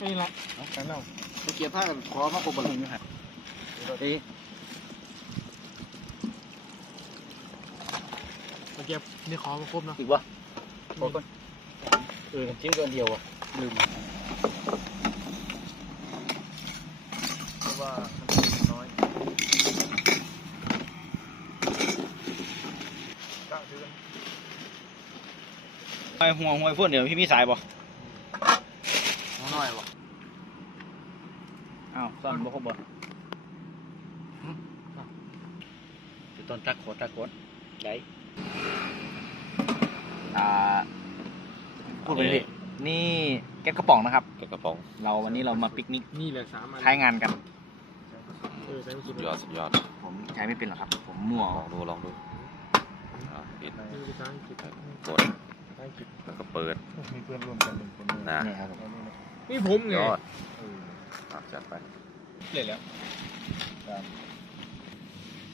นี่นี่แหละเอาแค่นั้นไปเกียร์ผ้ากันขอมาปบบนอยู่ฮะเอ้ยเมื่อกี้นี่ขอมาครบเนาะอีกวะพอก่อนเออจิ้มตัวเดียวอะลืมเพราะว่ามันน้อยกะเดือนไอหัวหัวพ่นเดี๋ยวพี่มีสายบ่ น้อยว่ะอ้าวซ่อนบ่ครบบ่อยู่ตอนตักโคตรตักโคตรได้อ่าพูดไปเลยนี่แก๊สกระป๋องนะครับ แกะกระป๋องเราวันนี้เรามาปิกนิกนี่แหละสามอันใช้งานกัน เออใช้ไม่กินสุดยอดสุดยอดผมใช้ไม่เป็นหรอกครับ ผมมั่วลองดูลองดูอ่าปิดนี่คือการกินกดแล้วก็เปิดมีเพื่อนร่วมกันหนึ่งคนนะ นี่ครับผม นี่ผมไงยอดอะจัดไปเลยแล้ว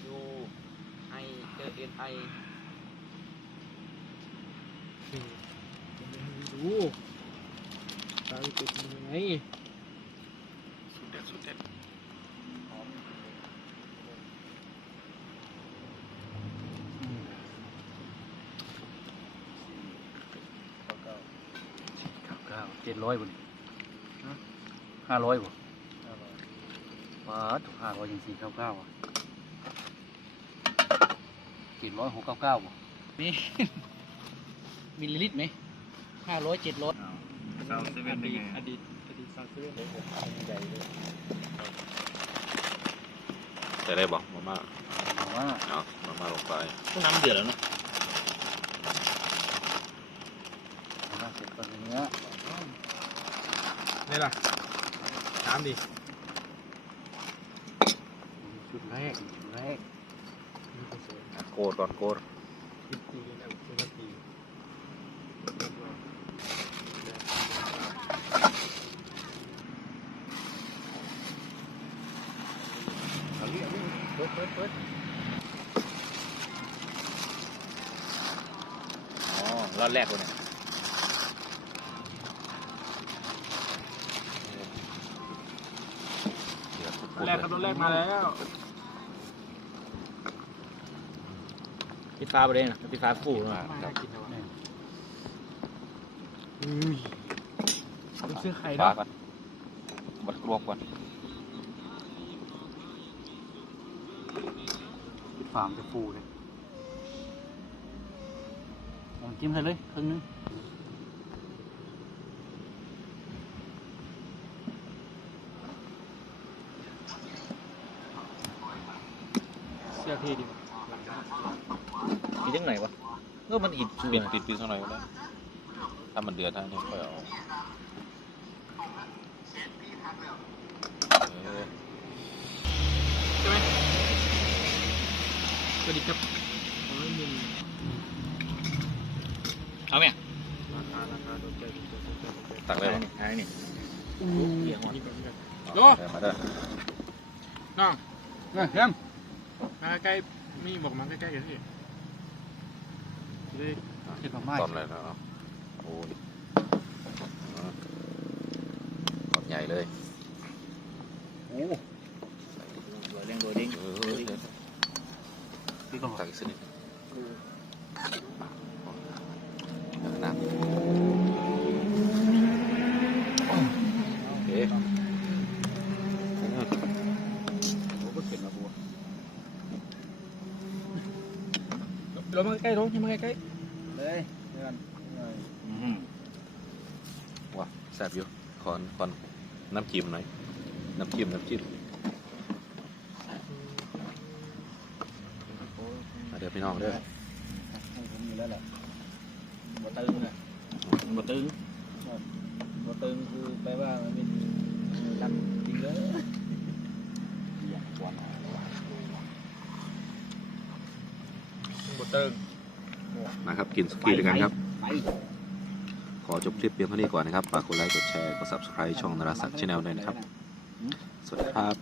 ยูไอเจอเอ็นไอดูตาติดยังไงสุดเด็ดสุดเด็ดเก้าเก้าเจ็ดร้อยบน ห้าร้อยบ่ว้าถูกห้าร้อยยังสี่เก้าเก้าอะเจ็ดร้อยหกเก้าเก้าบ่นี่มิลลิลิตรไหมห้าร้อยเจ็ดร้อยอดีตอดีตอดีตซาวเซเว่นใหญ่เลยจะได้บอกมาม่าแต่ว่าเอามาม่าลงไปน้ำเดือดแล้วเนาะถ้าเสร็จตอนเนื้อนี่ล่ะถามดิชุดแรกชุดแรกนี่ก็สวยอะโกดก่อนโกดคิดดีนะคุณตีเปิดเปิดเปิดอ๋อรอดแรกเลยเนี่ย แรกครับรถแรกมาแล้วปิดฟ้าไปเลยนะปิดฟ้าฟู่มาเนาะครับกินแล้วอุ้ยต้องซื้อไข่ปลาเนาะก่อนบัดกรวบก่อนชุดฟาร์มจะฟูเลยลองจิ้มใส่เลยครึ่งนึง เสื้อพี่ดิอีกจังไหนวะเออมันอิดปิดปิดปิดสักหน่อยก็ได้ถ้ามันเดือดนะนี่ค่อยเอาเออใช่ไหมสวัสดีครับขอให้มินเอาไหมราคาราคาโดนใจโดนใจโดนใจโดนใจตักได้ได้ปะนี่ได้นี่อู้เลี้ยงว่ะนี่แบบนี้แบบเอาโยได้มาได้อน้องเฮ้ยเฮ้ย มาใกล้ไม่บอกมาใกล้ๆกันสิจะได้เห็ดผักไม้ตอนอะไรนะเอาโอ้นี่อ่าตอนใหญ่เลยโอ้โดยเร่งโดยเร่งเออเดี๋ยวพี่ก็ตักอีกสักนิดน้ำโอเค โอ้ก็เข็นมาบัว เรา มาใกล้ๆน้องยังมาใกล้เลยเงินอืมว้าแซ่บอยู่คอนคอนน้ำจิ้มหน่อย น้ำจิ้มน้ำจิ้มมาเดี๋ยวพี่น้องเด้อให้ผมอยู่แล้วแหละบ่ตึงอะบ่ตึงบ่ตึงคือแปลว่ามันเป็นดันจริงเลย อย่างกวน ๆบด เติงนะครับกินสกีด้วยกันครับไปขอจบคลิปเพียงเท่านี้ก่อนนะครับฝากกดไลค์กดแชร์กด subscribe ช่องนราศักดิ์ชาแนลด้วยนะครับ สวัสดีครับ